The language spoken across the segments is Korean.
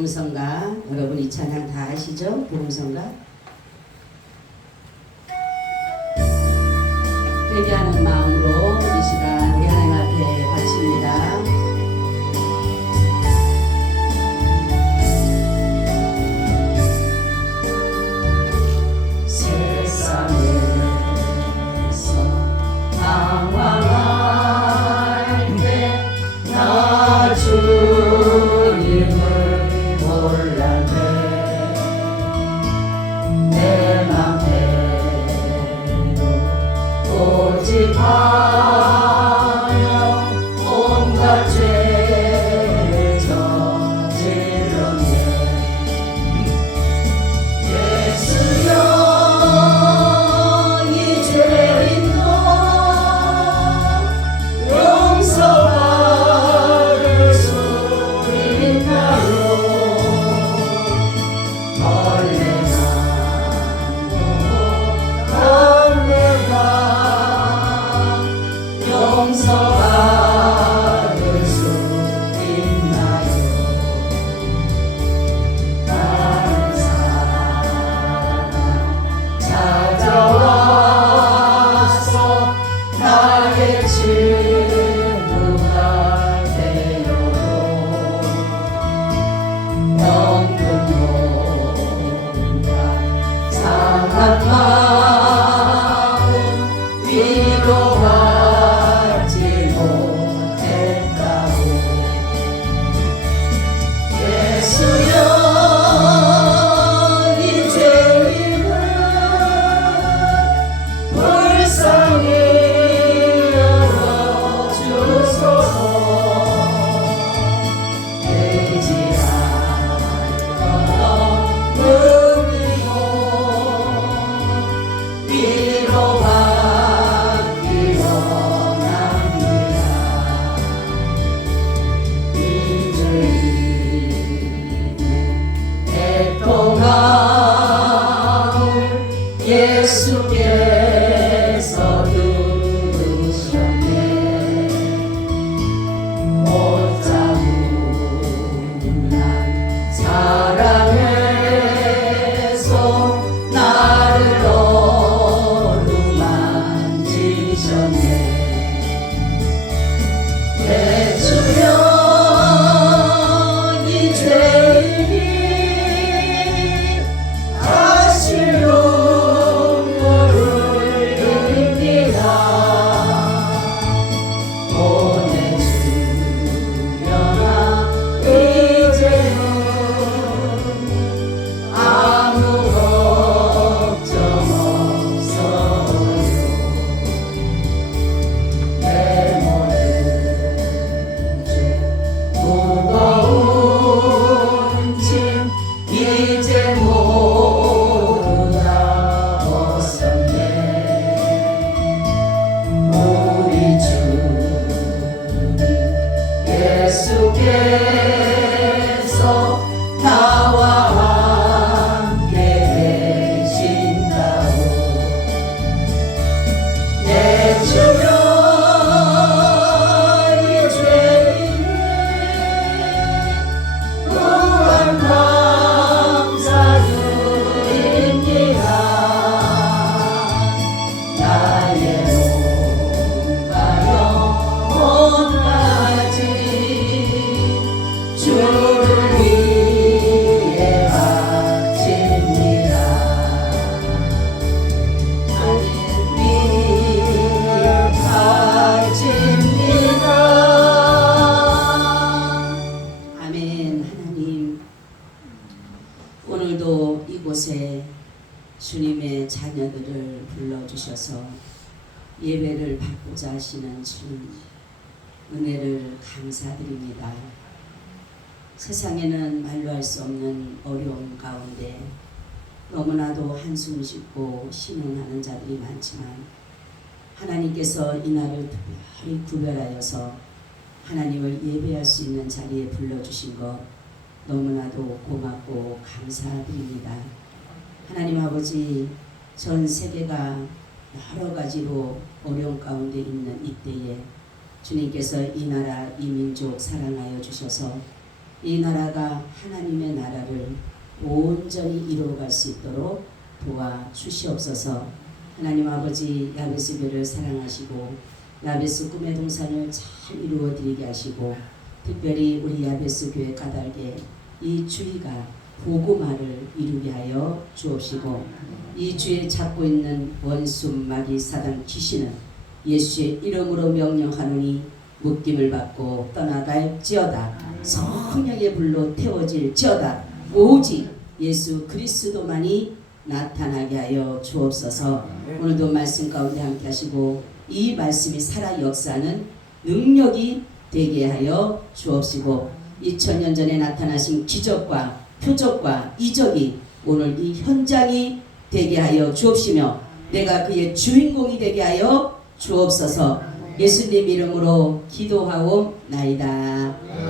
복음성가. 여러분 이 찬양 다 아시죠? 복음성가. 회개하는 마음으로 이 시간 우리 하나님 앞에 바칩니다. 오늘도 이곳에 주님의 자녀들을 불러주셔서 예배를 받고자 하시는 주님 은혜를 감사드립니다. 세상에는 말로 할 수 없는 어려움 가운데 너무나도 한숨 쉬고 신음하는 자들이 많지만 하나님께서 이날을 특별히 구별하여서 하나님을 예배할 수 있는 자리에 불러주신 것 너무나도 고맙고 감사드립니다. 하나님 아버지, 전 세계가 여러 가지로 어려움 가운데 있는 이때에 주님께서 이 나라 이 민족 사랑하여 주셔서 이 나라가 하나님의 나라를 온전히 이루어갈 수 있도록 도와주시옵소서. 하나님 아버지, 야베스 교를 사랑하시고 야베스 꿈의 동산을 잘 이루어드리게 하시고, 특별히 우리 야베스 교회 까닭에 이 주의가 복음화를 이루게 하여 주옵시고, 이 주에 잡고 있는 원수 마귀 사단 귀신은 예수의 이름으로 명령하노니 묶임을 받고 떠나갈지어다. 성령의 불로 태워질지어다. 오직 예수 그리스도만이 나타나게 하여 주옵소서. 오늘도 말씀 가운데 함께 하시고 이 말씀이 살아 역사하는 능력이 되게 하여 주옵시고, 2000년 전에 나타나신 기적과 표적과 이적이 오늘 이 현장이 되게 하여 주옵시며, 내가 그의 주인공이 되게 하여 주옵소서. 예수님 이름으로 기도하옵나이다.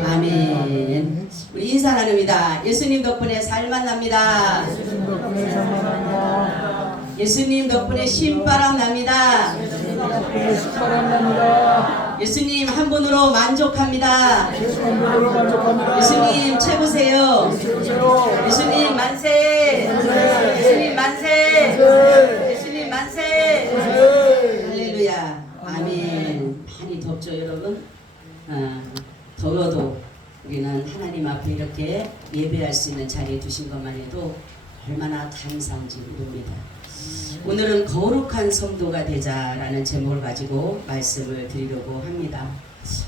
아멘. 우리 인사 나눕니다. 예수님 덕분에 살 만납니다. 예수님 덕분에 신바람 납니다. 예수님 한 분으로 만족합니다. 예수님 최고세요. 예수님 만세. 예수님 만세. 예수님 만세. 할렐루야. 아멘. 많이 덥죠 여러분? 더워도 우리는 하나님 앞에 이렇게 예배할 수 있는 자리에 두신 것만 해도 얼마나 감사한지 모릅니다. 오늘은 거룩한 성도가 되자라는 제목을 가지고 말씀을 드리려고 합니다.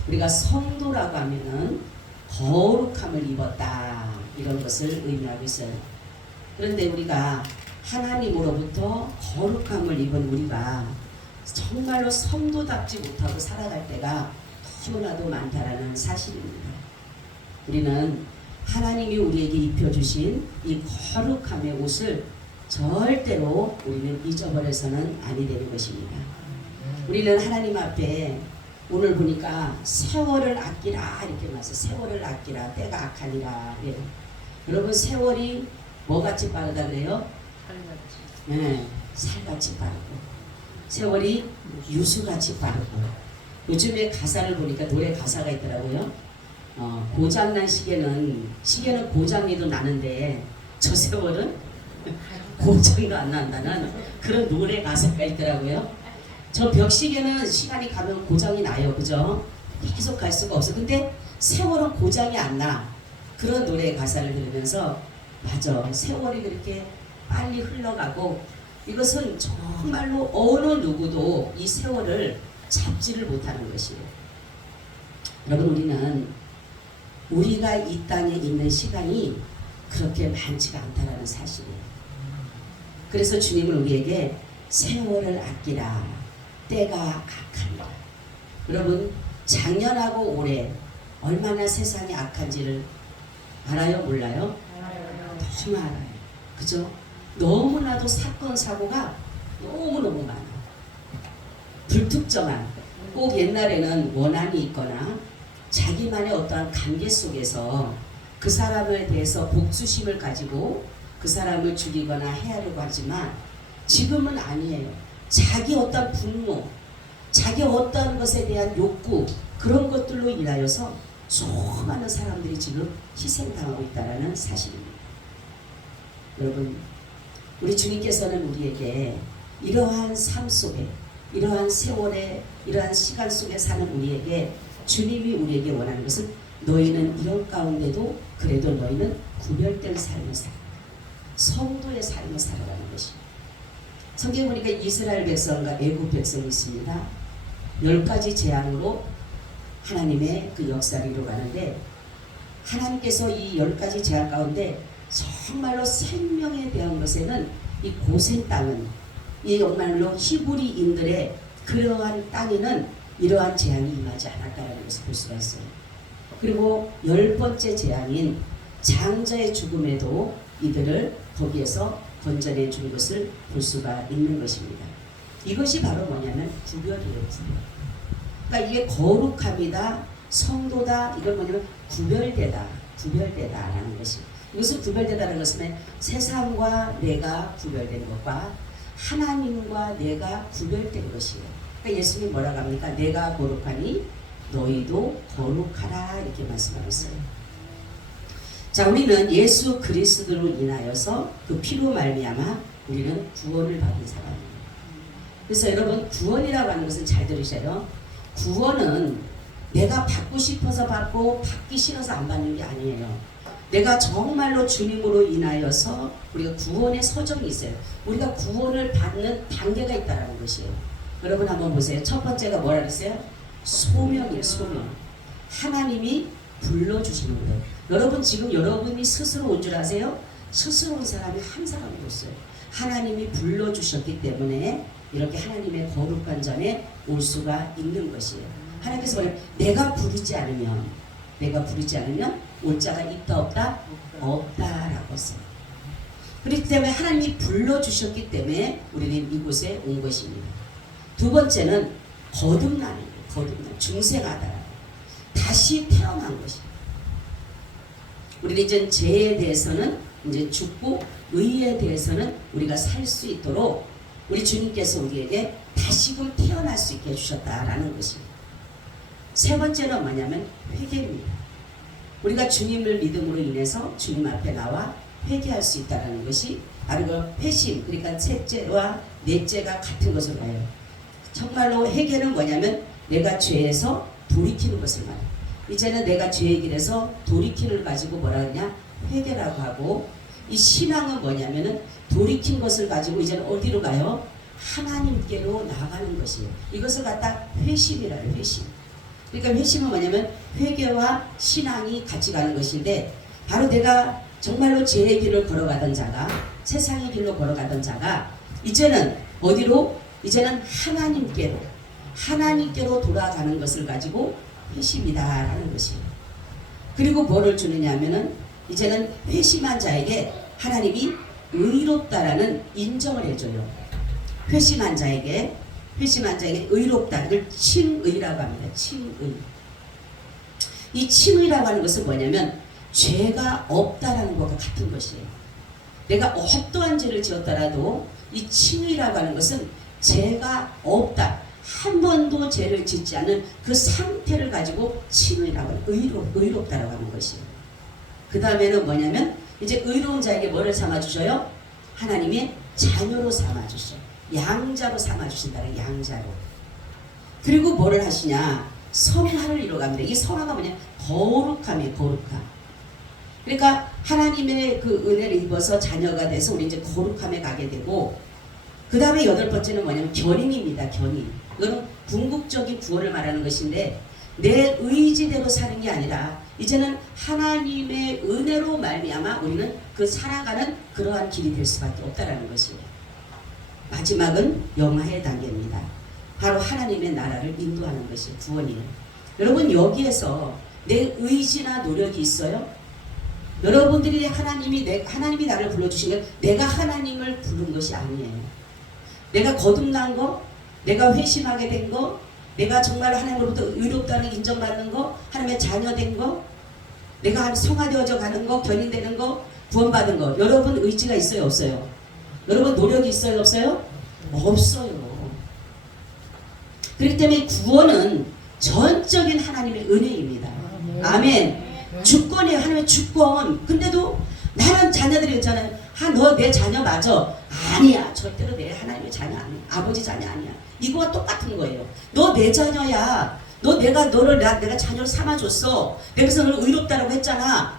우리가 성도라고 하면은 거룩함을 입었다, 이런 것을 의미하고 있어요. 그런데 우리가 하나님으로부터 거룩함을 입은 우리가 정말로 성도답지 못하고 살아갈 때가 너무나도 많다라는 사실입니다. 우리는 하나님이 우리에게 입혀주신 이 거룩함의 옷을 절대로 우리는 잊어버려서는 아니 되는 것입니다. 우리는 하나님 앞에 오늘 보니까 세월을 아끼라 이렇게 말해서, 세월을 아끼라 때가 악하니라. 예. 여러분, 세월이 뭐같이 빠르다 그래요? 네, 살같이 빠르고, 세월이 유수같이 빠르고. 요즘에 가사를 보니까 노래 가사가 있더라고요. 고장난 시계는 고장이도 나는데 저 세월은 고장도 안 난다는 그런 노래 가사가 있더라고요. 저 벽시계는 시간이 가면 고장이 나요. 그죠? 계속 갈 수가 없어. 근데 세월은 고장이 안 나. 그런 노래 가사를 들으면서 맞아, 세월이 그렇게 빨리 흘러가고, 이것은 정말로 어느 누구도 이 세월을 잡지를 못하는 것이에요. 여러분, 우리는 우리가 이 땅에 있는 시간이 그렇게 많지가 않다는 사실이에요. 그래서 주님은 우리에게 세월을 아끼라, 때가 악하니라. 여러분, 작년하고 올해 얼마나 세상이 악한지를 알아요? 몰라요? 너무 알아요. 그죠? 너무나도 사건 사고가 너무너무 많아. 불특정한, 꼭 옛날에는 원한이 있거나 자기만의 어떠한 관계 속에서 그 사람에 대해서 복수심을 가지고 그 사람을 죽이거나 해하려고 하지만, 지금은 아니에요. 자기 어떤 분노, 자기 어떤 것에 대한 욕구, 그런 것들로 인하여서 수많은 사람들이 지금 희생당하고 있다는 사실입니다. 여러분, 우리 주님께서는 우리에게 이러한 삶 속에, 이러한 세월에, 이러한 시간 속에 사는 우리에게, 주님이 우리에게 원하는 것은 너희는 이런 가운데도 그래도 너희는 구별된 삶을 살아, 성도의 삶을 살아가는 것입니다. 성경 보니까 이스라엘 백성과 애굽 백성이 있습니다. 10가지 재앙으로 하나님의 그 역사를 이루어가는데, 하나님께서 이 10가지 재앙 가운데 정말로 생명에 대한 것에는 이 고센 땅은, 이 정말로 히브리인들의 그러한 땅에는 이러한 재앙이 임하지 않았다는 것을 볼 수가 있어요. 그리고 10번째 재앙인 장자의 죽음에도 이들을 거기에서 건져내 준 것을 볼 수가 있는 것입니다. 이것이 바로 뭐냐면 구별이에요. 구별. 그러니까 이게 거룩함이다, 성도다, 이걸 뭐냐면 구별되다라는 것이. 이것을 구별되다는 것은 세상과 내가 구별된 것과 하나님과 내가 구별된 것이에요. 그러니까 예수님이 뭐라고 합니까? 내가 거룩하니 너희도 거룩하라, 이렇게 말씀하고 있어요. 자, 우리는 예수 그리스도로 인하여서 그 피로 말미암아 우리는 구원을 받은 사람입니다. 그래서 여러분, 구원이라고 하는 것은 잘 들으셔요. 구원은 내가 받고 싶어서 받고 받기 싫어서 안 받는 게 아니에요. 내가 정말로 주님으로 인하여서 우리가 구원의 서정이 있어요. 우리가 구원을 받는 단계가 있다는 것이에요. 여러분 한번 보세요. 첫 번째가 뭐라 그랬어요? 소명이에요. 소명. 하나님이 불러주시는 거예요. 여러분 지금 여러분이 스스로 온 줄 아세요? 스스로 온 사람이 한 사람도 없어요. 하나님이 불러주셨기 때문에 이렇게 하나님의 거룩한 전에 올 수가 있는 것이에요. 하나님께서 말해요. 내가 부르지 않으면 올 자가 있다 없다? 없다라고 써요. 그렇기 때문에 하나님이 불러주셨기 때문에 우리는 이곳에 온 것입니다. 두 번째는 거듭남입니다. 거듭남, 중생하다. 다시 태어난 것입니다. 우리는 이제 죄에 대해서는 이제 죽고 의에 대해서는 우리가 살 수 있도록 우리 주님께서 우리에게 다시금 태어날 수 있게 해주셨다라는 것입니다. 세 번째는 뭐냐면 회개입니다. 우리가 주님을 믿음으로 인해서 주님 앞에 나와 회개할 수 있다는 것이 바로 그 회심, 그러니까 셋째와 넷째가 같은 것으로 봐요. 정말로 회개는 뭐냐면 내가 죄에서 돌이키는 것을 말해요. 이제는 내가 죄의 길에서 돌이키는 가지고 뭐라 하냐? 회개라고 하고, 이 신앙은 뭐냐면은 돌이킨 것을 가지고 이제는 어디로 가요? 하나님께로 나가는 것이에요. 이것을 갖다 회심이라 해요. 회심. 그러니까 회심은 뭐냐면 회개와 신앙이 같이 가는 것인데, 바로 내가 정말로 죄의 길을 걸어가던 자가, 세상의 길로 걸어가던 자가 이제는 어디로? 이제는 하나님께로 돌아가는 것을 가지고 회심이다라는 것이에요. 그리고 뭐를 주느냐 하면은 이제는 회심한 자에게 하나님이 의롭다라는 인정을 해줘요. 회심한 자에게 의롭다, 이걸 칭의라고 합니다. 칭의. 이 칭의라고 하는 것은 뭐냐면 죄가 없다라는 것과 같은 것이에요. 내가 어떠한 죄를 지었더라도 이 칭의라고 하는 것은 죄가 없다, 한 번도 죄를 짓지 않은 그 상태를 가지고 칭의라고 하는, 의롭다라고 하는 것이에요. 그 다음에는 뭐냐면 이제 의로운 자에게 뭐를 삼아주셔요? 하나님의 자녀로 삼아주셔요. 양자로 삼아주신다는, 양자로. 그리고 뭐를 하시냐? 성화를 이루어갑니다. 이 성화가 뭐냐? 거룩함이에요. 거룩함. 그러니까 하나님의 그 은혜를 입어서 자녀가 돼서 우리 이제 거룩함에 가게 되고, 그 다음에 여덟 번째는 뭐냐면 견인입니다. 견인. 이거는 궁극적인 구원을 말하는 것인데, 내 의지대로 사는 게 아니라 이제는 하나님의 은혜로 말미암아 우리는 그 살아가는 그러한 길이 될 수밖에 없다라는 것이에요. 마지막은 영화의 단계입니다. 바로 하나님의 나라를 인도하는 것이 구원이에요. 여러분, 여기에서 내 의지나 노력이 있어요? 여러분들이 하나님이 나를 불러주신 건 내가 하나님을 부른 것이 아니에요. 내가 거듭난 거, 내가 회심하게 된 거, 내가 정말 하나님으로부터 의롭다는 인정받는 거, 하나님의 자녀된 거, 내가 성화되어져 가는 거, 견인되는 거, 구원받은 거. 여러분 의지가 있어요? 없어요? 여러분 노력이 있어요? 없어요? 없어요. 그렇기 때문에 구원은 전적인 하나님의 은혜입니다. 아멘. 주권이에요. 하나님의 주권. 근데도 나는 자녀들이 있잖아요. 너 내 자녀 맞아. 아니야. 절대로 내 하나님의 자녀 아니야. 아버지 자녀 아니야. 이거와 똑같은 거예요. 너 내 자녀야. 내가 자녀를 삼아줬어. 내가 너를 의롭다라고 했잖아.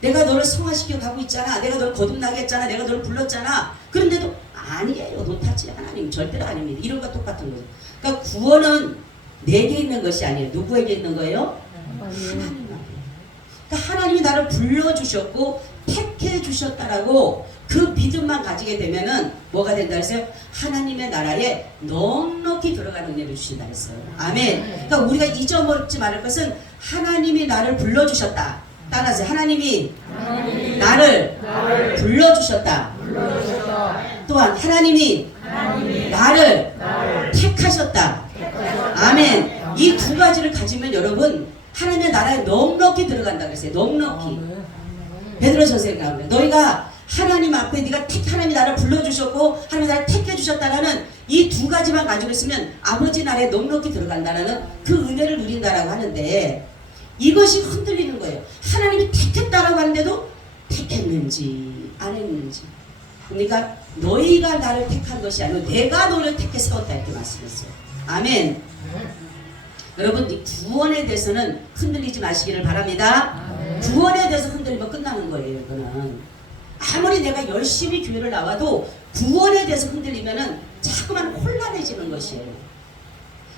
내가 너를 성화시켜 가고 있잖아. 내가 너를 거듭나게 했잖아. 내가 너를 불렀잖아. 그런데도 아니에요. 노타치 하나님 절대로 아닙니다. 이런 것과 똑같은 거죠. 그러니까 구원은 내게 있는 것이 아니에요. 누구에게 있는 거예요? 하나님에게. 그러니까 하나님이 나를 불러주셨고 택해 주셨다라고 그 믿음만 가지게 되면은 뭐가 된다 했어요? 하나님의 나라에 넉넉히 들어가는 은혜를 주신다 했어요. 아멘. 그러니까 우리가 잊어먹지 말을 것은 하나님이 나를 불러주셨다. 따라서 하나님이 나를 불러주셨다. 또한 하나님이 나를 택하셨다. 아멘. 이 두 가지를 가지면 여러분 하나님의 나라에 넉넉히 들어간다 그랬어요. 넉넉히. 베드로 전서에 나옵니다. 너희가 하나님 앞에 하나님이 나를 불러주셨고 하나님이 나를 택해주셨다라는 이 두 가지만 가지고 있으면 아버지 나라에 넉넉히 들어간다라는 그 은혜를 누린다라고 하는데, 이것이 흔들리는 거예요. 거예요. 하나님이 택했다라고 하는데도 택했는지 안 했는지. 그러니까 너희가 나를 택한 것이 아니고 내가 너를 택해 세웠다 이렇게 말씀했어요. 아멘. 여러분 이 구원에 대해서는 흔들리지 마시기를 바랍니다. 구원에 대해서 흔들리면 끝나는 거예요. 이거는 아무리 내가 열심히 교회를 나와도 구원에 대해서 흔들리면은 자꾸만 혼란해지는 것이에요.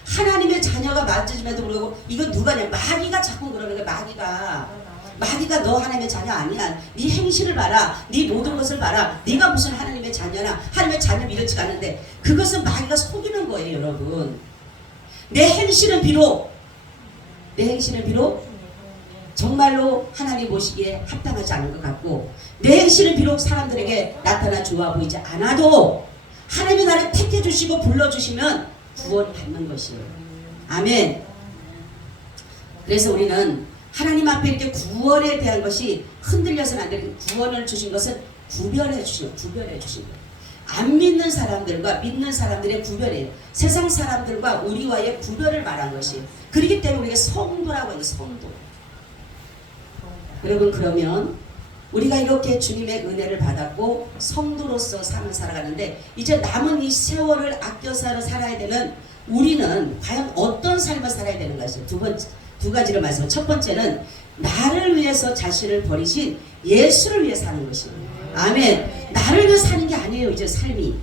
하나님의 자녀가 맞으심에도 불구하고 이거 누가냐? 마귀가 자꾸 그러는 거야. 마귀가 너 하나님의 자녀 아니야. 네 행실을 봐라. 네 모든 것을 봐라. 네가 무슨 하나님의 자녀나 하나님의 자녀 믿었지가 않은데 그것은 마귀가 속이는 거예요. 여러분 내 행실은 비록 정말로 하나님 보시기에 합당하지 않은 것 같고 내 행실은 비록 사람들에게 나타나 좋아 보이지 않아도 하나님이 나를 택해 주시고 불러주시면 구원 받는 것이에요. 아멘. 그래서 우리는 하나님 앞에 이렇게 구원에 대한 것이 흔들려서는 안 되는 구원을 주신 것은 구별해 주신 거예요. 안 믿는 사람들과 믿는 사람들의 구별이에요. 세상 사람들과 우리와의 구별을 말한 것이에요. 그렇기 때문에 우리가 성도라고 해요. 성도. 여러분 그러면 우리가 이렇게 주님의 은혜를 받았고 성도로서 삶을 살아가는데 이제 남은 이 세월을 아껴서 살아야 되는 우리는 과연 어떤 삶을 살아야 되는 것이에요. 두 가지로 말씀을. 첫 번째는 나를 위해서 자신을 버리신 예수를 위해 사는 것이에요. 아멘. 나를 위해 사는 게 아니에요. 이제 삶이.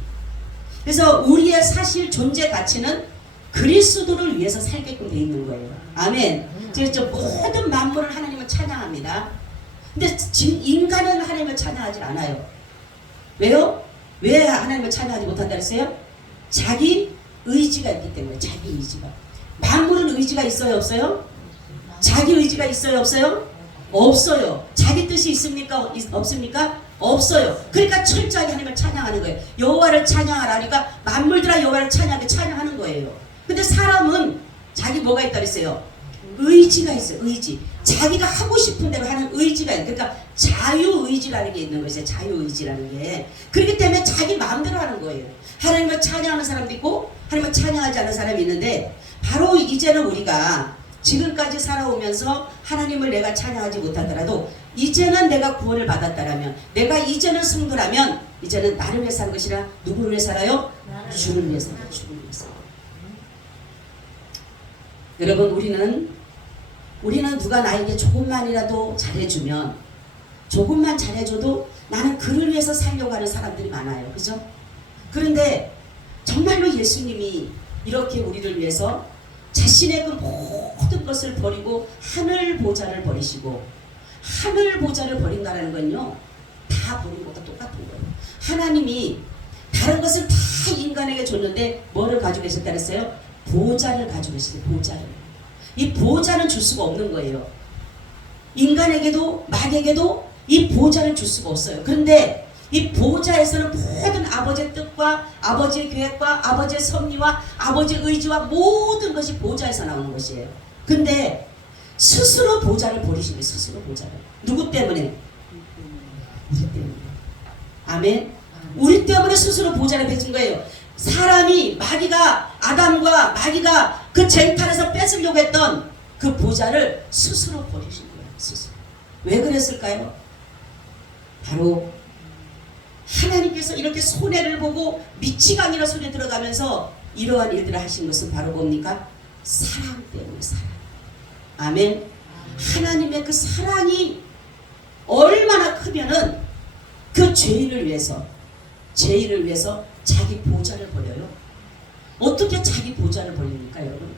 그래서 우리의 사실 존재 가치는 그리스도를 위해서 살게끔 돼 있는 거예요. 아멘. 그래서 모든 만물을 하나님을 찬양합니다. 근데 인간은 하나님을 찬양하지 않아요. 왜요? 왜 하나님을 찬양하지 못한다 그랬어요? 자기 의지가 있기 때문에. 자기 의지가. 만물은 의지가 있어요? 없어요? 자기 의지가 있어요? 없어요? 없어요. 자기 뜻이 있습니까? 없습니까? 없어요. 그러니까 철저하게 하나님을 찬양하는 거예요. 여호와를 찬양하라니까 만물들아 여호와를 찬양하는 거예요. 근데 사람은 자기 뭐가 있다 그랬어요? 의지가 있어요. 의지. 자기가 하고 싶은 대로 하는 의지가 있어요. 그러니까 자유의지라는 게 있는 거죠. 자유의지라는 게. 그렇기 때문에 자기 마음대로 하는 거예요. 하나님을 찬양하는 사람도 있고 하나님을 찬양하지 않는 사람이 있는데 바로 이제는 우리가 지금까지 살아오면서 하나님을 내가 찬양하지 못하더라도 이제는 내가 구원을 받았다라면 내가 이제는 성도라면 이제는 나를 위해 사는 것이라 누구를 위해 살아요? 주를 위해 살아요. 주를 위해 살아요. 여러분 우리는 누가 나에게 조금만이라도 잘해주면 조금만 잘해줘도 나는 그를 위해서 살려고 하는 사람들이 많아요. 그죠? 그런데 정말로 예수님이 이렇게 우리를 위해서 자신의 그 모든 것을 버리고 하늘 보좌를 버리시고 하늘 보좌를 버린다는 건요 다 버린 것과 똑같은 거예요. 하나님이 다른 것을 다 인간에게 줬는데 뭐를 가지고 계셨다 그랬어요? 보좌를 가지고 계시대요. 보좌를. 이 보좌는 줄 수가 없는 거예요. 인간에게도 마귀에게도 이 보좌를 줄 수가 없어요. 그런데 이 보좌에서는 모든 아버지의 뜻과 아버지의 계획과 아버지의 섭리와 아버지의 의지와 모든 것이 보좌에서 나오는 것이에요. 근데 스스로 보좌를 버리시네. 스스로 보좌를. 누구 때문에? 우리 때문에. 아멘. 우리 때문에 스스로 보좌를 뺏은 거예요. 사람이 아담과 마귀가 그 쟁탈에서 뺏으려고 했던 그 보좌를 스스로 버리신 거예요. 스스로. 왜 그랬을까요? 바로 하나님께서 이렇게 손해를 보고 미치가 아니라 손에 들어가면서 이러한 일들을 하신 것은 바로 뭡니까? 사랑 때문에. 사랑. 아멘. 하나님의 그 사랑이 얼마나 크면은 그 죄인을 위해서 자기 보좌를 버려요. 어떻게 자기 보좌를 버립니까 여러분?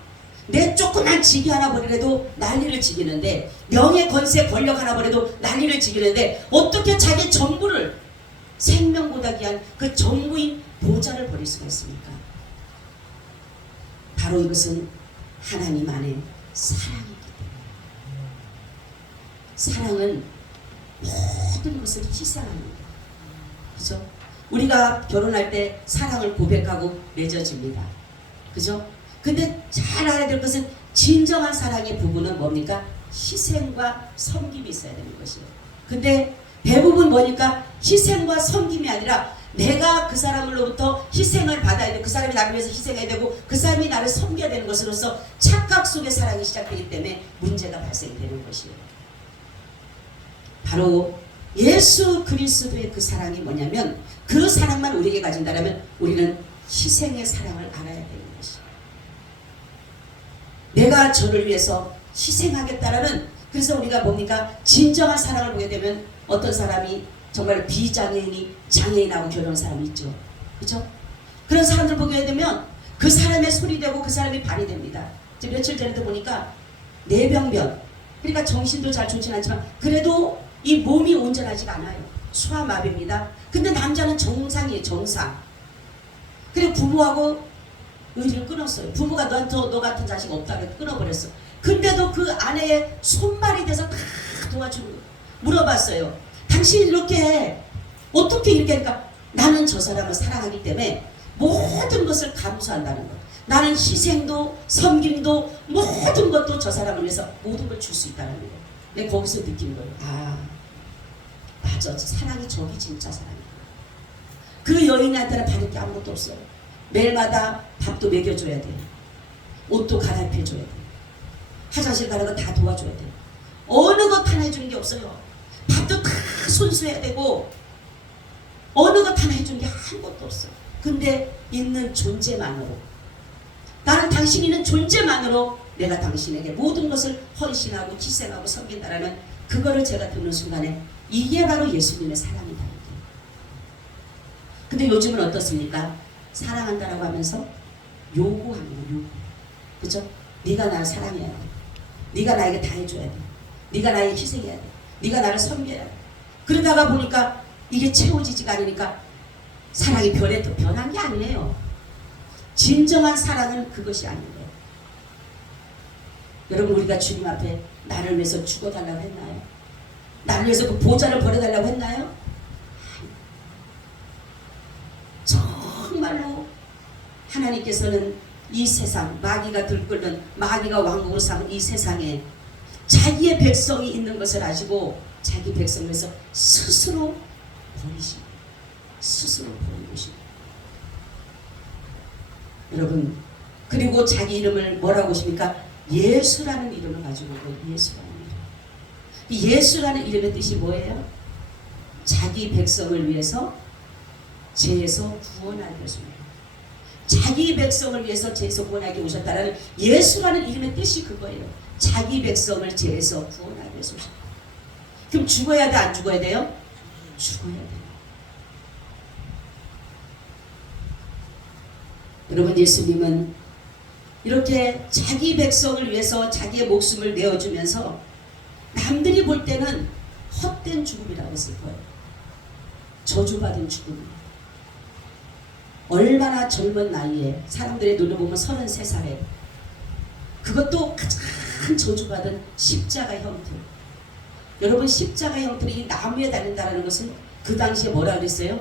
내 조그만 직위 하나 버리래도 난리를 지기는데 명예 권세 권력 하나 버려도 난리를 지기는데 어떻게 자기 전부를 생명보다 귀한 그 전부인 보좌를 버릴 수가 있습니까? 바로 이것은 하나님 안에 사랑이기 때문에. 사랑은 모든 것을 희생합니다. 그죠? 우리가 결혼할 때 사랑을 고백하고 맺어집니다. 그죠? 근데 잘 알아야 될 것은 진정한 사랑의 부분은 뭡니까? 희생과 섬김이 있어야 되는 것이에요. 근데 대부분 뭐니까 희생과 섬김이 아니라 내가 그 사람으로부터 희생을 받아야 되고 그 사람이 나를 위해서 희생해야 되고 그 사람이 나를 섬겨야 되는 것으로서 착각 속의 사랑이 시작되기 때문에 문제가 발생되는 것이에요. 바로 예수 그리스도의 그 사랑이 뭐냐면 그 사랑만 우리에게 가진다면 우리는 희생의 사랑을 알아야 되는 것이에요. 내가 저를 위해서 희생하겠다라는, 그래서 우리가 뭡니까? 진정한 사랑을 보게 되면 어떤 사람이 정말 비장애인이 장애인하고 결혼한 사람이 있죠. 그렇죠? 그런 사람들 보게 되면 그 사람의 손이 되고 그 사람이 발이 됩니다. 며칠 전에도 보니까 뇌병변, 그러니까 정신도 잘 좋진 않지만 그래도 이 몸이 온전하지가 않아요. 소아마비입니다. 근데 남자는 정상이에요. 정상. 그리고 부부하고 의리를 끊었어요. 부부가 너 같은 자식 없다고 끊어버렸어. 근데도 그 아내의 손발이 돼서 다 도와주고 물어봤어요. 당신 이렇게 어떻게 이렇게 하니까 나는 저 사람을 사랑하기 때문에 모든 것을 감수한다는 것. 나는 희생도 섬김도 모든 것도 저 사람을 위해서 모든 걸 줄 수 있다는 거. 내가 거기서 느낀 거예요. 아, 맞아. 사랑이 저기 진짜 사랑이야. 그 여인한테는 받을 게 아무것도 없어요. 매일마다 밥도 먹여줘야 돼. 옷도 갈아입혀줘야 돼. 화장실 가는 거 다 도와줘야 돼. 어느 것 하나 해주는 게 없어요. 밥도 다 손수해야 되고 어느 것 하나 해주는 게 아무것도 없어. 근데 있는 존재만으로, 나는 당신이 있는 존재만으로 내가 당신에게 모든 것을 헌신하고 희생하고 섬긴다라는 그거를 제가 듣는 순간에 이게 바로 예수님의 사랑이다. 근데 요즘은 어떻습니까? 사랑한다라고 하면서 요구하는 거예요. 요구. 그죠? 네가 나를 사랑해야 돼. 네가 나에게 다 해줘야 돼. 네가 나에게 희생해야 돼. 네가 나를 섬겨야 돼. 그러다가 보니까 이게 채워지지가 않으니까 사랑이 변한 게 아니에요. 진정한 사랑은 그것이 아닌 거예요. 여러분, 우리가 주님 앞에 나를 위해서 죽어달라고 했나요? 나를 위해서 그 보좌를 버려달라고 했나요? 정말로 하나님께서는 이 세상, 마귀가 들끓는, 마귀가 왕국으로 삼은 이 세상에 자기의 백성이 있는 것을 아시고 자기 백성을 위해서 스스로 버리시고, 스스로 버린 것입니다. 여러분, 그리고 자기 이름을 뭐라고 하십니까? 예수라는 이름을 가지고 있고, 예수라는 이름. 이 예수라는 이름의 뜻이 뭐예요? 자기 백성을 위해서 죄에서 구원하기 위해서입니다. 자기 백성을 위해서 죄에서 구원하기 오셨다라는 예수라는 이름의 뜻이 그거예요. 자기 백성을 죄에서 구원하기 위해서 오셨다. 그럼 죽어야 돼, 안 죽어야 돼요? 죽어야 돼요. 여러분, 예수님은 이렇게 자기 백성을 위해서 자기의 목숨을 내어주면서 남들이 볼 때는 헛된 죽음이라고 했을 거예요. 저주받은 죽음이에요. 얼마나 젊은 나이에, 사람들의 눈을 보면 33살에, 그것도 가장 저주받은 십자가 형틀. 여러분, 십자가 형틀이 나무에 달린다는 것은 그 당시에 뭐라 그랬어요?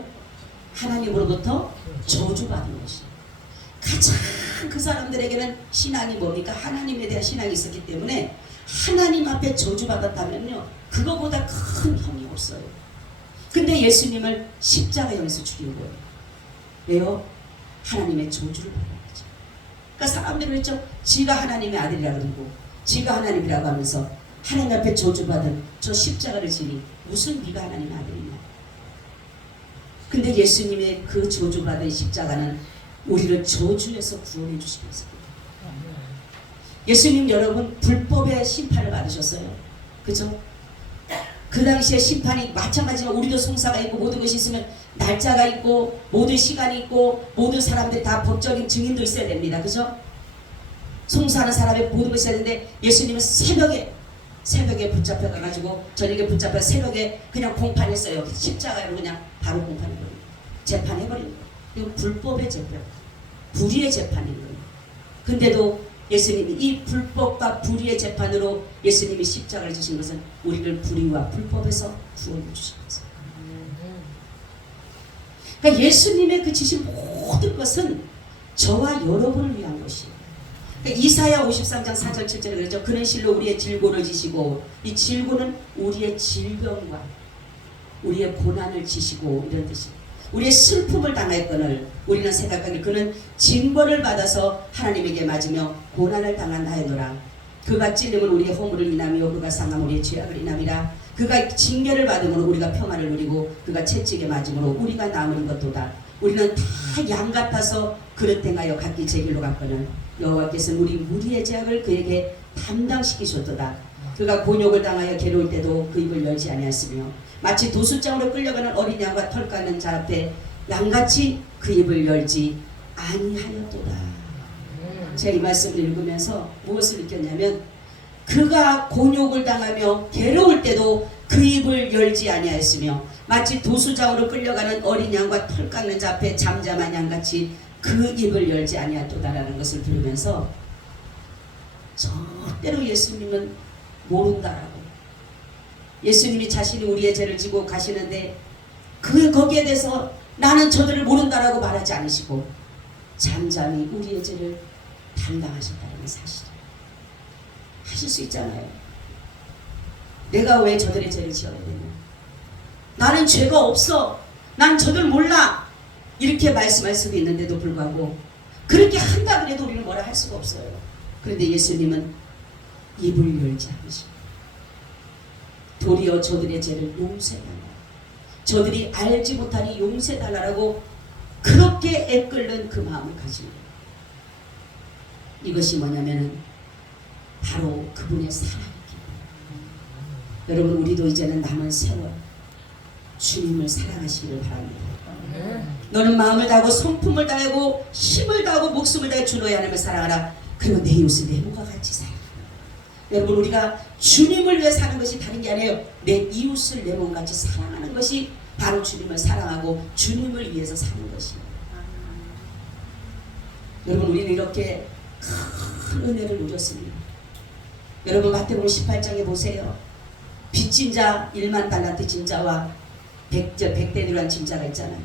하나님으로부터 저주받은 것이에요. 가장 그 사람들에게는 신앙이 뭡니까? 하나님에 대한 신앙이 있었기 때문에 하나님 앞에 저주받았다면요, 그거보다 큰 형이 없어요. 근데 예수님을 십자가형에서 죽인 거예요. 왜요? 하나님의 저주를 받은 거죠. 그러니까 사람들이 그랬죠. 지가 하나님의 아들이라고 그러고 지가 하나님이라고 하면서 하나님 앞에 저주받은 저 십자가를 지니 무슨 네가 하나님의 아들이냐. 근데 예수님의 그 저주받은 십자가는 우리를 저주에서 구원해 주시기 위해서입니다. 예수님, 여러분, 불법의 심판을 받으셨어요. 그죠? 그 당시에 심판이 마찬가지로 우리도 송사가 있고 모든 것이 있으면 날짜가 있고 모든 시간이 있고 모든 사람들이 다 법적인 증인도 있어야 됩니다. 그죠? 송사하는 사람의 모든 것이 있어야 되는데 예수님은 새벽에 붙잡혀가지고 저녁에 붙잡혀 새벽에 그냥 공판했어요. 십자가로 그냥 바로 공판해버린 거예요. 재판해버린 거예요. 이거 불법의 재판, 불의의 재판인 거예요. 근데도 예수님이 이 불법과 불의의 재판으로 예수님이 십자가를 지신 것은 우리를 불의와 불법에서 구원해 주신 것입니다. 그러니까 예수님의 그 지신 모든 것은 저와 여러분을 위한 것이에요. 그러니까 이사야 53장 4절 7절에 그랬죠. 그는 실로 우리의 질고를 지시고, 이 질고는 우리의 질병과 우리의 고난을 지시고 이런 뜻이에요. 우리의 슬픔을 당했거늘 우리는 생각하길 그는 징벌을 받아서 하나님에게 맞으며 고난을 당한 하였노라. 그가 찔림은 우리의 허물을 인하며 그가 상함 우리의 죄악을 인함이라. 그가 징계를 받음으로 우리가 평안을 누리고 그가 채찍에 맞음으로 우리가 남은 것도다. 우리는 다 양 같아서 그릇 행하여 각기 제 길로 갔거늘 여호와께서는 우리 무리의 죄악을 그에게 담당시키셨도다. 그가 곤욕을 당하여 괴로울 때도 그 입을 열지 아니하였으며 마치 도수장으로 끌려가는 어린 양과 털 까는 자 앞에 양같이 그 입을 열지 아니하였도다. 제가 이 말씀을 읽으면서 무엇을 느꼈냐면 그가 곤욕을 당하며 괴로울 때도 그 입을 열지 아니하였으며 마치 도수장으로 끌려가는 어린 양과 털 깎는 자 앞에 잠잠한 양같이 그 입을 열지 아니하였도다라는 것을 들으면서 절대로 예수님은 모른다라고, 예수님이 자신이 우리의 죄를 지고 가시는데 거기에 대해서 나는 저들을 모른다라고 말하지 않으시고 잠잠히 우리의 죄를 담당하셨다는 사실을 하실 수 있잖아요. 내가 왜 저들의 죄를 지어야 되냐? 나는 죄가 없어. 난 저들 몰라. 이렇게 말씀할 수도 있는데도 불구하고 그렇게 한다 그래도 우리는 뭐라 할 수가 없어요. 그런데 예수님은 입을 열지 않으시고 도리어 저들의 죄를 용서해달라, 저들이 알지 못하니 용서해달라고 그렇게 애끓는 그 마음을 가지고, 이것이 뭐냐면은 바로 그분의 사랑이기 때문에. 여러분, 우리도 이제는 남은 세월 주님을 사랑하시기를 바랍니다. 너는 마음을 다하고 성품을 다하고 힘을 다하고 목숨을 다해 주 너의 하나님을 사랑하라. 그리고 내 이웃을 내 몸과 같이 사랑하라. 여러분, 우리가 주님을 위해 사는 것이 다른 게 아니에요. 내 이웃을 내 몸같이 사랑하는 것이 바로 주님을 사랑하고 주님을 위해서 사는 것이에요. 여러분, 우리는 이렇게 큰 은혜를 누렸습니다. 여러분, 마태복음 18장에 보세요. 빚진 자 1만 달란트 진 자와 100대누란 진 자가 있잖아요.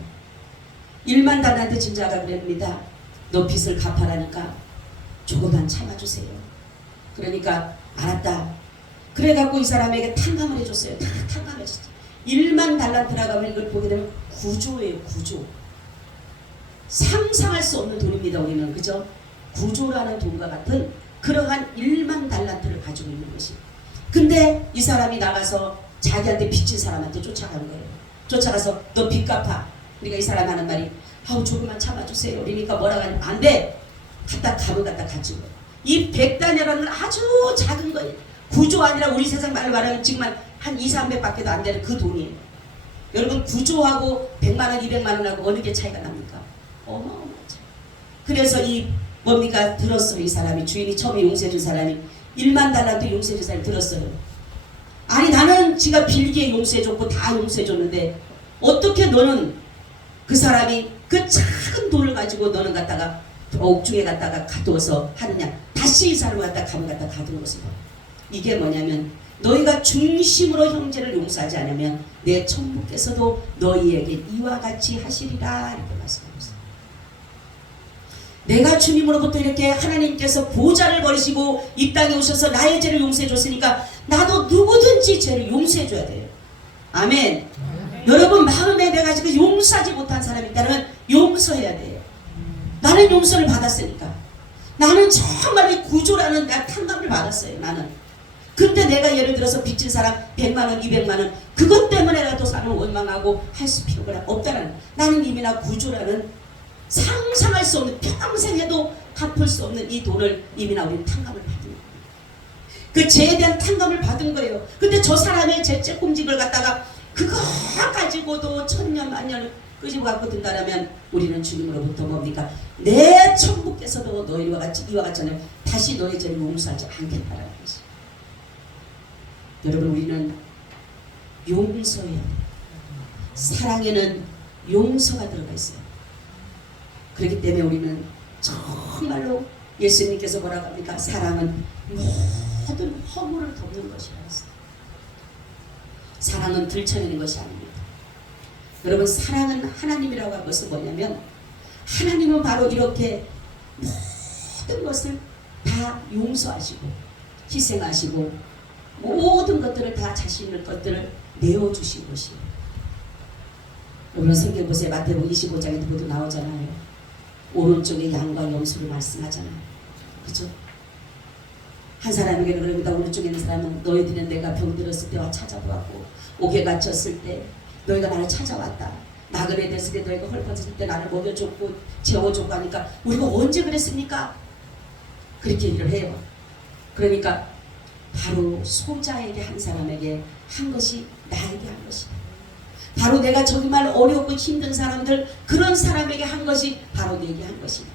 1만 달란트 진 자가 그럽니다. 너 빚을 갚아라니까 조금만 참아주세요. 그러니까 알았다. 그래갖고 이 사람에게 탕감을 해줬어요. 다 탕감해줬어요. 1만 달란트라고 하면 이걸 보게 되면 구조예요. 구조. 상상할 수 없는 돈입니다. 우리는. 그죠? 구조라는 돈과 같은 그러한 1만 달란트를 가지고 있는 것이. 근데 이 사람이 나가서 자기한테 빚진 사람한테 쫓아간 거예요. 쫓아가서 너 빚 갚아. 그러니까 이 사람 하는 말이 아우 조금만 참아주세요. 그러니까 뭐라고 하냐면 안 돼. 갖다 가면 갖다 가지고. 이 100단이라는 아주 작은 거예요. 구조 아니라 우리 세상 말로 말하면 지금 한 2, 300밖에도 안 되는 그 돈이에요. 여러분, 구조하고 100만원, 200만원하고 어느 게 차이가 납니까? 어마어마한 차이. 그래서 이 뭡니까? 들었어요. 이 사람이, 주인이 처음에 용서해준 사람이 1만 달란트 용서해준 사람이 들었어요. 아니, 나는 지가 빌기에 용서해줬고 다 용서해줬는데 어떻게 너는 그 사람이 그 작은 돈을 가지고 너는 갖다가 옥중에 갖다가 가두어서 하느냐. 다시 이 사람을 갖다가 가면 갖다가 가두는 것을 봐. 이게 뭐냐면 너희가 중심으로 형제를 용서하지 않으면 내 천부께서도 너희에게 이와 같이 하시리라. 이렇게 말씀하셨어요. 내가 주님으로부터 이렇게 하나님께서 보좌를 버리시고 이 땅에 오셔서 나의 죄를 용서해 줬으니까 나도 누구든지 죄를 용서해 줘야 돼요. 아멘. 여러분, 마음에 내가 지금 용서하지 못한 사람이 있다면 용서해야 돼요. 나는 용서를 받았으니까. 나는 정말 이 구조라는 탕감을 받았어요. 나는. 근데 내가 예를 들어서 빚진 사람 100만원, 200만원 그것 때문에라도 사람을 원망하고 할 수 필요가 없다는, 나는 이미 나 구조라는 상상할 수 없는, 평생 해도 갚을 수 없는 이 돈을 이미나 우리는 탕감을 받은 거예요. 그 죄에 대한 탕감을 받은 거예요. 근데 저 사람의 죄 꼼직을 갖다가 그거 가지고도 천년 만년을 끄집어 갖고 든다라면 우리는 주님으로부터 뭡니까? 내 천부께서도 너희와 같이 이와 같이 다시 너희 죄를 용서하지 않겠다라는 것이. 여러분, 우리는 용서해야 돼요. 사랑에는 용서가 들어가 있어요. 그렇기 때문에 우리는 정말로 예수님께서 뭐라고 합니까? 사랑은 모든 허물을 덮는 것이라 했어요. 사랑은 들춰내는 것이 아닙니다. 여러분, 사랑은 하나님이라고 한 것은 뭐냐면 하나님은 바로 이렇게 모든 것을 다 용서하시고 희생하시고 모든 것들을 다 자신의 것들을 내어주신 것이에요. 여러분, 성경 보세요. 마태복음 25장에도 모두 나오잖아요. 오른쪽에 양과 염소를 말씀하잖아요. 그죠? 한 사람에게는 그럽니다. 오른쪽에 있는 사람은 너희들은 내가 병들었을 때와 찾아보았고 옥에 갇혔을 때 너희가 나를 찾아왔다. 나그네 됐을 때 너희가 헐벗었을 때 나를 먹여줬고 재워줬고 하니까 우리가 언제 그랬습니까? 그렇게 얘기를 해요. 그러니까 바로 소자에게 한 사람에게 한 것이 나에게 한 것이다. 바로 내가 정말 어렵고 힘든 사람들 그런 사람에게 한 것이 바로 내게 한 것이다.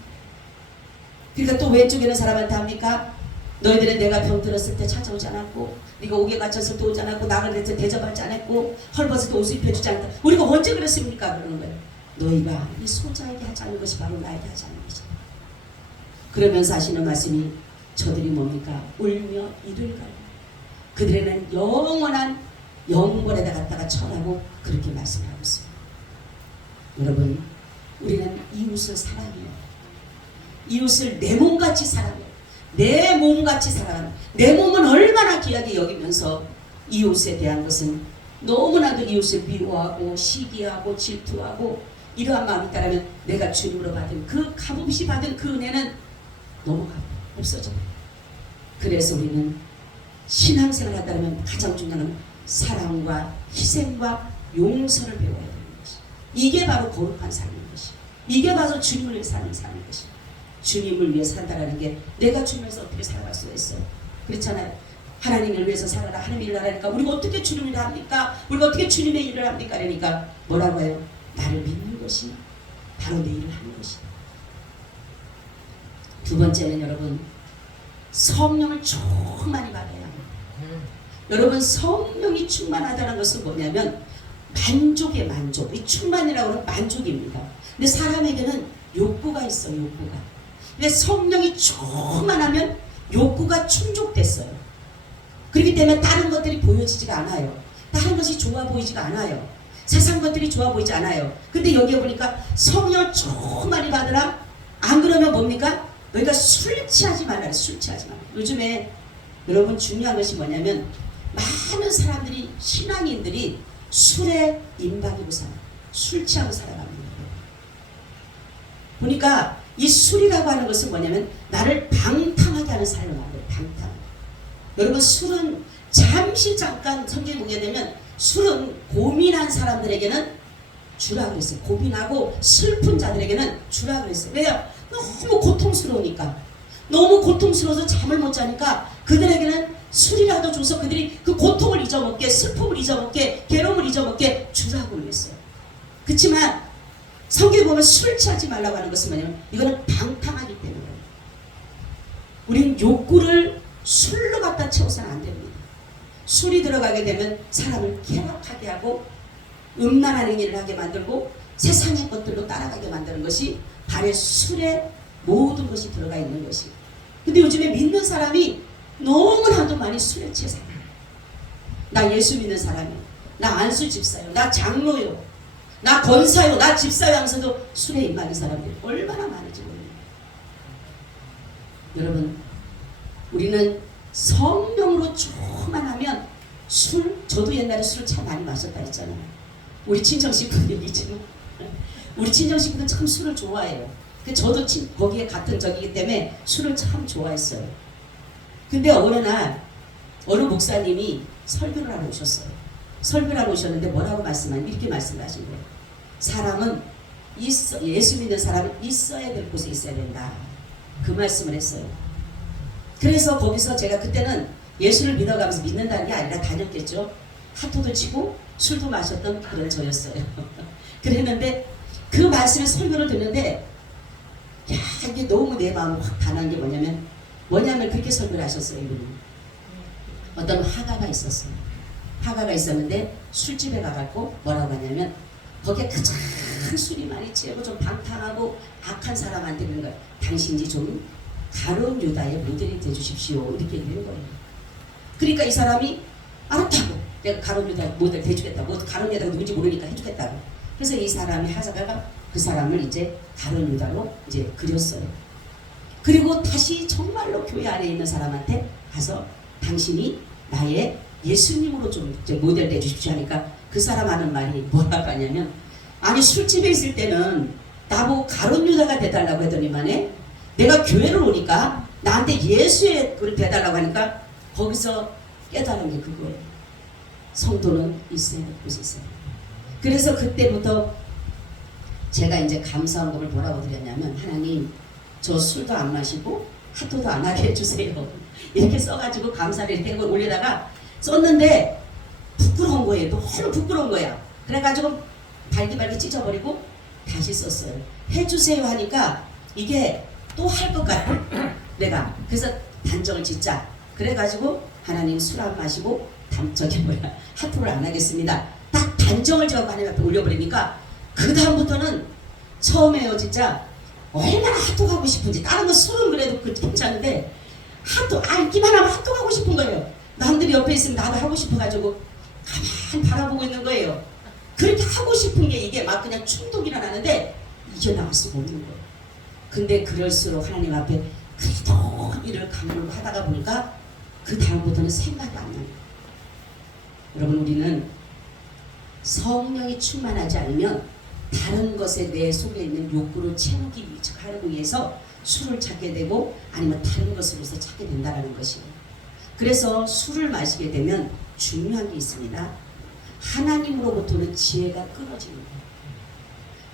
그러니까 또 왼쪽에는 사람한테 합니까? 너희들은 내가 병들었을 때 찾아오지 않았고 네가 옥에 갇혔을 때 오지 않았고 나그네 때 대접하지 않았고 헐벗을 때 옷을 입혀주지 않았다. 우리가 언제 그랬습니까? 그러는 거예요. 너희가 이 소자에게 하지 않은 것이 바로 나에게 하지 않은 것이다. 그러면서 하시는 말씀이 저들이 뭡니까? 울며 이를 가요. 그들에는 영원한 영벌에다 갖다가 처하고 그렇게 말씀하고 있습니다. 여러분, 우리는 이웃을 사랑해요. 이웃을 내 몸같이 사랑해요. 내 몸같이 사랑하는, 내 몸은 얼마나 귀하게 여기면서 이웃에 대한 것은 너무나도 이웃을 미워하고 시기하고 질투하고 이러한 마음이 있다면 내가 주님으로 받은 그 값없이 받은 그 은혜는 넘어가고 없어져. 그래서 우리는 신앙생활을 하다면 가장 중요한 건 사랑과 희생과 용서를 배워야 되는 것이. 이게 바로 거룩한 삶인 것이. 이게 바로 주님을 위해 사는 삶인 것이. 주님을 위해 산다라는 게 내가 주님에서 어떻게 살아갈 수가 있어요? 그렇잖아요. 하나님을 위해서 살아라. 하나님의 일을 하라니까 우리가 어떻게 주님의 일을 합니까? 우리가 어떻게 주님의 일을 합니까? 그러니까 뭐라고 해요? 나를 믿는 것이 바로 내 일을 하는 것이다. 두 번째는 여러분 성령을 충만히 받아야 합니다. 여러분 성령이 충만하다는 것은 뭐냐면 만족의 만족. 이 충만이라고 하는 만족입니다. 근데 사람에게는 욕구가 있어요. 욕구가. 근데 성령이 충만하면 욕구가 충족됐어요. 그렇기 때문에 다른 것들이 보여지지가 않아요. 다른 것이 좋아 보이지가 않아요. 세상 것들이 좋아 보이지 않아요. 근데 여기에 보니까 성령을 충만히 받으라. 안 그러면 뭡니까? 너희가 술 취하지 말라. 술 취하지 말라. 요즘에 여러분 중요한 것이 뭐냐면 많은 사람들이 신앙인들이 술에 임박이고 살아요. 술 취하고 살아갑니다. 보니까 이 술이라고 하는 것은 뭐냐면 나를 방탕하게 하는 삶을 만들어요. 방탕. 여러분 술은 잠깐 성경에 보게 되면 술은 고민한 사람들에게는 주라 그랬어요. 고민하고 슬픈 자들에게는 주라 그랬어요. 왜요? 너무 고통스러우니까. 너무 고통스러워서 잠을 못 자니까 그들에게는 술이라도 줘서 그들이 그 고통을 잊어먹게, 슬픔을 잊어먹게, 괴로움을 잊어먹게 주라고 그랬어요. 그렇지만 성경에 보면 술 취하지 말라고 하는 것은 뭐냐면 이거는 방탕하기 때문에 우리는 욕구를 술로 갖다 채워서는 안 됩니다. 술이 들어가게 되면 사람을 쾌락하게 하고 음란한 행위를 하게 만들고 세상의 것들로 따라가게 만드는 것이 바로 술에 모든 것이 들어가 있는 것이. 근데 요즘에 믿는 사람이 너무나도 많이 술에 취해서 나 예수 믿는 사람이요, 나 안수 집사요, 나 장로요, 나 권사요, 나 집사요 하면서도 술에 임하는 사람들이 얼마나 많은지 모릅니다. 여러분, 우리는 성령으로 충만하면 술, 저도 옛날에 술을 참 많이 마셨다 했잖아요. 우리 친정식구들 얘기지만 우리 친정식구들은 참 술을 좋아해요. 저도 거기에 같은 적이기 때문에 술을 참 좋아했어요. 근데 어느 날 어느 목사님이 설교를 하러 오셨어요. 설교를 하러 오셨는데 뭐라고 말씀하냐면 이렇게 말씀을 하신 거예요. 사람은 예수 믿는 사람은 있어야 될 곳에 있어야 된다. 그 말씀을 했어요. 그래서 거기서 제가 그때는 예수를 믿어가면서 믿는다는 게 아니라 다녔겠죠. 하토도 치고 술도 마셨던 그런 저였어요. 그랬는데 그 말씀의 설교를 듣는데 야, 이게 너무 내 마음을 확 반한 게 뭐냐면 그렇게 설교를 하셨어요. 이분이. 어떤 화가가 있었어요. 화가가 있었는데 술집에 가갖고 뭐라고 하냐면 거기에 가장 술이 많이 취하고 좀 방탕하고 악한 사람한테 그런 거예요. 당신이 좀 가룟 유다의 모델이 돼주십시오. 이렇게 얘기한 거예요. 그러니까 이 사람이 알았다고. 내가 가룟 유다 모델 돼주겠다고. 가룟 유다가 누군지 모르니까 해주겠다고. 그래서 이 사람이 하다가 그 사람을 이제 가룟 유다로 이제 그렸어요. 그리고 다시 정말로 교회 안에 있는 사람한테 가서 당신이 나의 예수님으로 좀 이제 모델 돼주십시오 하니까 그 사람 하는 말이 뭐라고 하냐면 아니 술집에 있을 때는 나보고 가룟 유다가 돼달라고 했더니만에 내가 교회를 오니까 나한테 예수의 그걸 배달라고 하니까 거기서 깨달은 게 그거예요. 성도는 있어야 곳이 있어요. 그래서 그때부터 제가 이제 감사헌금을 뭐라고 드렸냐면, 하나님 저 술도 안 마시고 하도도 안 하게 해주세요. 이렇게 써가지고 감사를 이렇게 올리다가 썼는데 부끄러운 거예요. 너무 부끄러운 거야. 그래가지고 발기발기 찢어버리고 다시 썼어요. 해주세요 하니까 이게 또 할 것 같아. 내가 그래서 단정을 짓자. 그래가지고 하나님 술 안 마시고 하프를 안 하겠습니다. 딱 단정을 지어서 하나님 앞에 올려버리니까 그 다음부터는 처음에요 진짜 얼마나 핫도그 하고 싶은지. 다른 거 술은 그래도 괜찮은데 핫도그 알기만 하면 핫도그 하고 싶은 거예요. 남들이 옆에 있으면 나도 하고 싶어가지고 가만히 바라보고 있는 거예요. 그렇게 하고 싶은 게 이게 막 그냥 충동이 일어나는데 이겨나갈 수가 없는 거예요. 근데 그럴수록 하나님 앞에 그래도 일을 강물고 하다가 보니까 그 다음부터는 생각이 안 나요. 여러분, 우리는 성령이 충만하지 않으면 다른 것에 내 속에 있는 욕구를 채우기 위해서 술을 찾게 되고 아니면 다른 것으로서 찾게 된다는 것이에요. 그래서 술을 마시게 되면 중요한 게 있습니다. 하나님으로부터는 지혜가 끊어지는 거예요.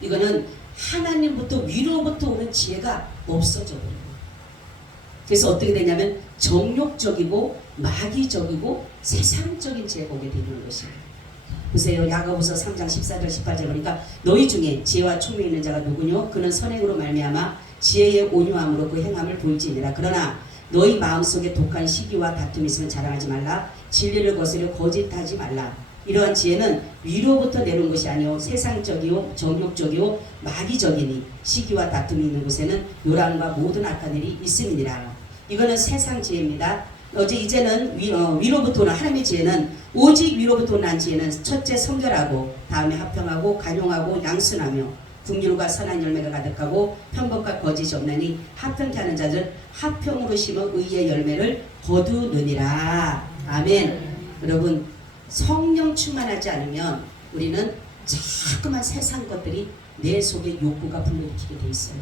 이거는 하나님부터 위로부터 오는 지혜가 없어져 버려요. 그래서 어떻게 되냐면 정욕적이고 마귀적이고 세상적인 지혜가 오게 되는 것이에요. 보세요. 야고보서 3장 14절 18절 보니까 너희 중에 지혜와 총명이 있는 자가 누구뇨? 그는 선행으로 말미암아 지혜의 온유함으로 그 행함을 보일지니라. 그러나 너희 마음속에 독한 시기와 다툼이 있으면 자랑하지 말라. 진리를 거스려 거짓하지 말라. 이러한 지혜는 위로부터 내려온 것이 아니요 세상적이요 정욕적이요 마귀적이니 시기와 다툼이 있는 곳에는 요란과 모든 악한 일이 있음이니라. 이거는 세상 지혜입니다. 이제는 위로부터 오는 하나님의 지혜는 오직 위로부터 난 지혜는 첫째 성결하고 다음에 합평하고 간용하고 양순하며 긍휼과 선한 열매가 가득하고 편법과 거짓이 없나니 합평케 하는 자들 합평으로 심어 의의 열매를 거두느니라. 아멘. 여러분, 성령 충만하지 않으면 우리는 자꾸만 세상 것들이 내 속에 욕구가 불러일으키게 돼 있어요.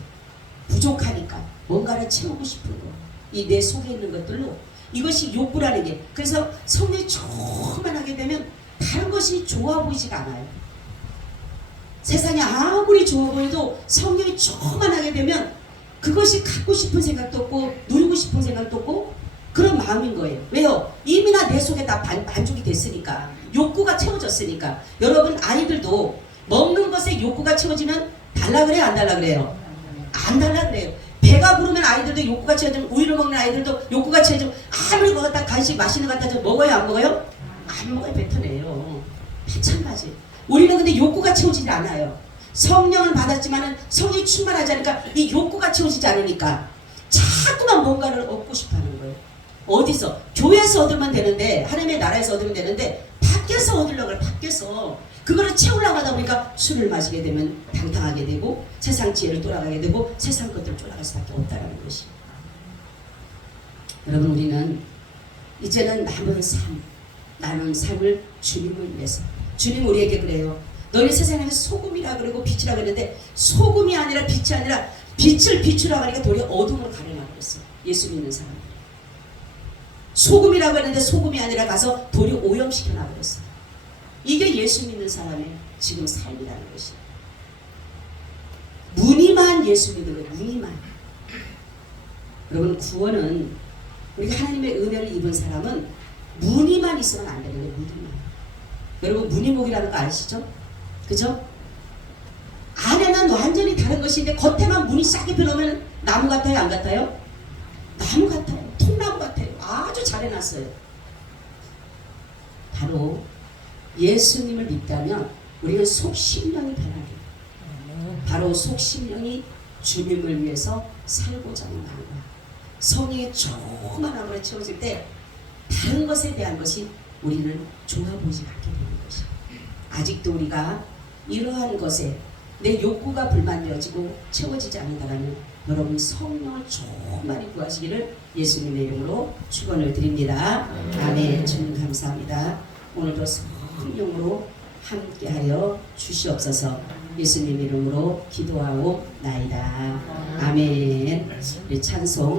부족하니까 뭔가를 채우고 싶은 거, 이 내 속에 있는 것들로 이것이 욕구라는 게. 그래서 성령이 충만하게 되면 다른 것이 좋아 보이지가 않아요. 세상이 아무리 좋아 보여도 성령이 충만하게 되면 그것이 갖고 싶은 생각도 없고 누리고 싶은 생각도 없고 그런 마음인 거예요. 왜요? 이미나 내 속에 다 만족이 됐으니까. 욕구가 채워졌으니까. 여러분, 아이들도 먹는 것에 욕구가 채워지면 달라 그래요? 안 달라 그래요? 안 달라 그래요. 배가 부르면 아이들도 욕구가 채워지면, 우유를 먹는 아이들도 욕구가 채워지면 아무리 먹었다 간식 맛있는 거 갖다 줘 먹어요? 안 먹어요? 안 먹어요. 뱉어내요. 마찬가지. 우리는 근데 욕구가 채워지지 않아요. 성령을 받았지만은 성령이 충만하지 않으니까 이 욕구가 채워지지 않으니까 자꾸만 뭔가를 얻고 싶어하는 거예요. 어디서? 교회에서 얻으면 되는데, 하나님의 나라에서 얻으면 되는데 밖에서 얻으려고 그래. 밖에서 그거를 채우려고 하다 보니까 술을 마시게 되면 방탕하게 되고 세상 지혜를 돌아가게 되고 세상 것들을 쫓아갈 수밖에 없다는 것이. 여러분, 우리는 이제는 남은 삶을 주님을 위해서. 주님 우리에게 그래요. 너희 세상에서 소금이라 그러고 빛이라 그러는데 소금이 아니라 빛이 아니라 빛을 비추라고 하니까 도리어 어둠으로 가려놔 버렸어요. 예수 믿는 사람들. 소금이라고 했는데 소금이 아니라 가서 도리어 오염시켜 놔버렸어요. 이게 예수 믿는 사람의 지금 삶이라는 것이에요. 무늬만 예수 믿는 거예요. 무늬만. 여러분, 구원은 우리가 하나님의 은혜를 입은 사람은 무늬만 있으면 안 되는 거예요. 무늬만. 여러분, 무늬목이라는 거 아시죠? 그죠? 안에는 완전히 다른 것인데 겉에만 무늬 싹 입혀놓으면 나무 같아요? 안 같아요? 나무 같아요. 통나무 같아요. 아주 잘 해놨어요. 바로 예수님을 믿다면 우리는 속심령이 변하게, 바로 속심령이 주님을 위해서 살고자 하는 거야. 성령의 조그만함으로 채워질 때 다른 것에 대한 것이 우리는 좋아 보이지 않게 되는 것이. 아직도 우리가 이러한 것에 내 욕구가 불만이어지고 채워지지 않는다면 여러분, 성령을 조금만 구하시기를 예수님의 이름으로 축원을 드립니다. 아멘. 주님 감사합니다. 오늘도 성령으로 함께하여 주시옵소서. 예수님 이름으로 기도하옵나이다. 아멘. 우리 찬송